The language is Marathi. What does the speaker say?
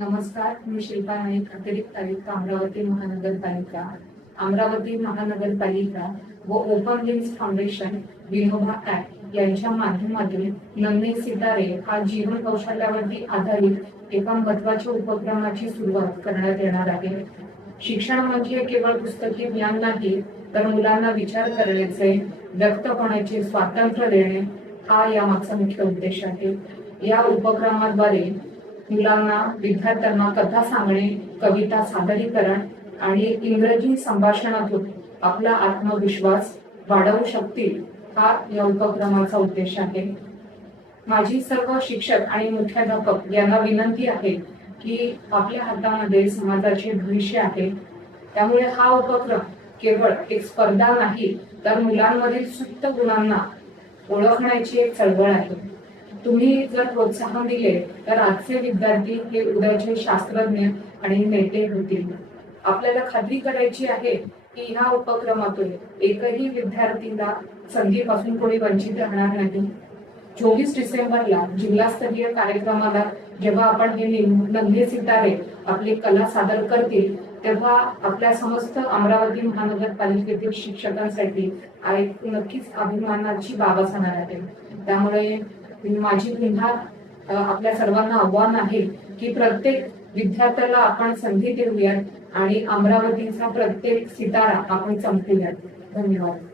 नमस्कार, मी शिल्पा नाईक, अतिरिक्त आयुक्त अमरावती महानगरपालिका. अमरावती महानगरपालिका व open links foundation Vinoba app यांच्या माध्यमातून नन्हे सितारे हा जीवन कौशल्यावरती आधारित एका महत्त्वाच्या उपक्रमाची सुरुवात करण्यात येणार आहे. शिक्षण म्हणजे केवळ पुस्तकी ज्ञान नाही, तर मुलांना विचार करण्याचे, व्यक्त होण्याचे स्वातंत्र्य देणे हा यामागचा मुख्य उद्देश आहे. या उपक्रमाद्वारे मुलांना, विद्यार्थ्यांना कथा सांगणे, कविता सादरीकरण आणि इंग्रजी संभाषणातून आपला आत्मविश्वास वाढवू शकतील, हा या उपक्रमाचा उद्देश आहे. माझी सर्व शिक्षक आणि मुख्याध्यापक यांना विनंती आहे की आपल्या हातामध्ये समाजाचे भविष्य आहे. त्यामुळे हा उपक्रम केवळ एक स्पर्धा नाही, तर मुलांमधील सुप्त गुणांना ओळखण्याची एक चळवळ आहे. तुम्ही जर प्रोत्साहन दिले तर आजचे विद्यार्थी हे उद्याचे शास्त्रज्ञ आणि नेते होतील. आपल्याला खात्री करायची आहे की ह्या उपक्रमातून एकही विद्यार्थीला संधीपासून कोणी वंचित राहणार नाही. 24 डिसेंबरला जिल्हास्तरीय कार्यक्रमाला जेव्हा आपण हे नन्हे सितारे आपली कला सादर करतील, तेव्हा आपल्या समस्त अमरावती महानगरपालिकेतील शिक्षकांसाठी नक्कीच अभिमानाची बाब असणार आहे. त्यामुळे माझी पुन्हा आपल्या सर्वांना आव्हान आहे की प्रत्येक विद्यार्थ्याला आपण संधी देऊयात आणि अमरावतीचा प्रत्येक सितारा आपण चमकूयात. धन्यवाद.